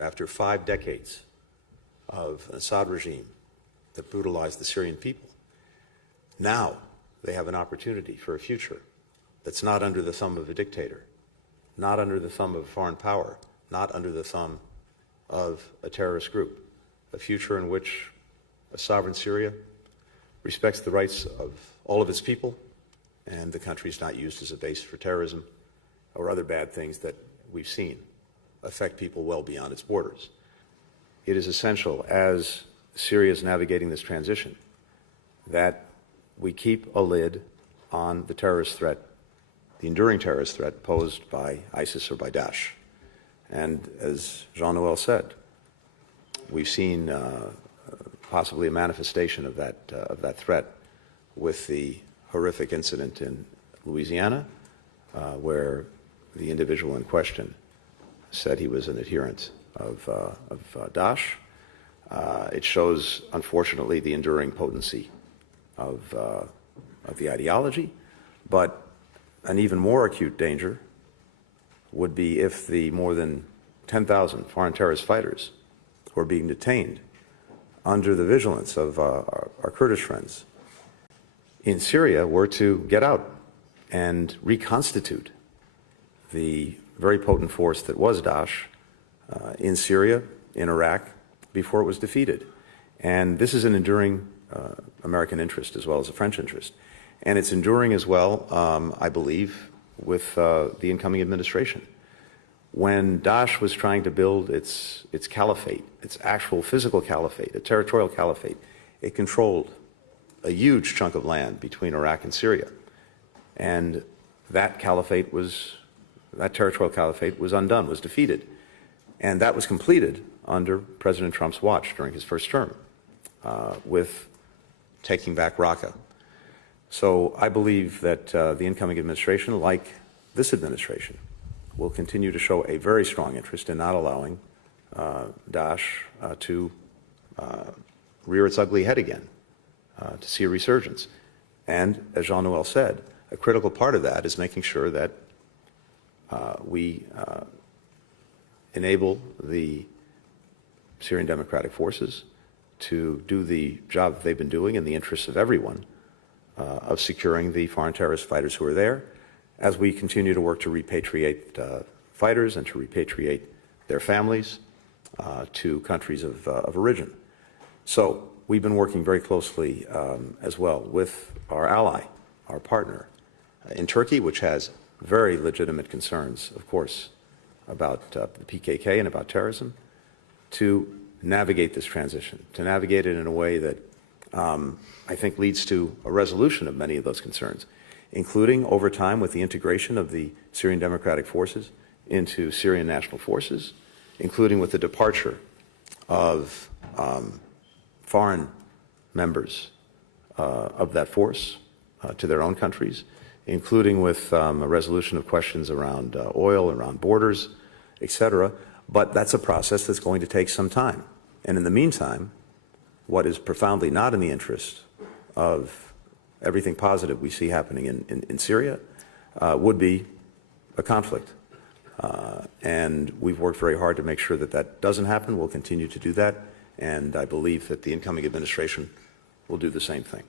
After 5 decades of an Assad regime that brutalized the Syrian people, now they have an opportunity for a future that's not under the thumb of a dictator, not under the thumb of a foreign power, not under the thumb of a terrorist group, a future in which a sovereign Syria respects the rights of all of its people, and the country is not used as a base for terrorism or other bad things that we've seen affect people well beyond its borders. It is essential, as Syria is navigating this transition, that we keep a lid on the terrorist threat, the enduring terrorist threat posed by ISIS or by Daesh. And as Jean-Noel said, we've seen possibly a manifestation of that threat with the horrific incident in Louisiana, where the individual in question said he was an adherent of Daesh. It shows, unfortunately, the enduring potency of the ideology, but an even more acute danger would be if the more than 10,000 foreign terrorist fighters who are being detained under the vigilance of our Kurdish friends in Syria were to get out and reconstitute the very potent force that was Daesh in Syria, in Iraq, before it was defeated. And this is an enduring American interest as well as a French interest. And it's enduring as well, I believe, with the incoming administration. When Daesh was trying to build its caliphate, its actual physical caliphate, a territorial caliphate, it controlled a huge chunk of land between Iraq and Syria. And that territorial caliphate was undone, was defeated. And that was completed under President Trump's watch during his first term, with taking back Raqqa. So I believe that the incoming administration, like this administration, will continue to show a very strong interest in not allowing Daesh to rear its ugly head again, to see a resurgence. And as Jean-Noel said, a critical part of that is making sure that we enable the Syrian Democratic Forces to do the job that they've been doing in the interests of everyone, of securing the foreign terrorist fighters who are there, as we continue to work to repatriate fighters and to repatriate their families to countries of origin. So we've been working very closely as well with our ally, our partner in Turkey, which has very legitimate concerns, of course, about the PKK and about terrorism, to navigate this transition, to navigate it in a way that I think leads to a resolution of many of those concerns, including over time with the integration of the Syrian Democratic Forces into Syrian national forces, including with the departure of foreign members of that force to their own countries, including with a resolution of questions around oil, around borders, etc. But that's a process that's going to take some time. And in the meantime, what is profoundly not in the interest of everything positive we see happening in Syria would be a conflict. And we've worked very hard to make sure that that doesn't happen. We'll continue to do that. And I believe that the incoming administration will do the same thing.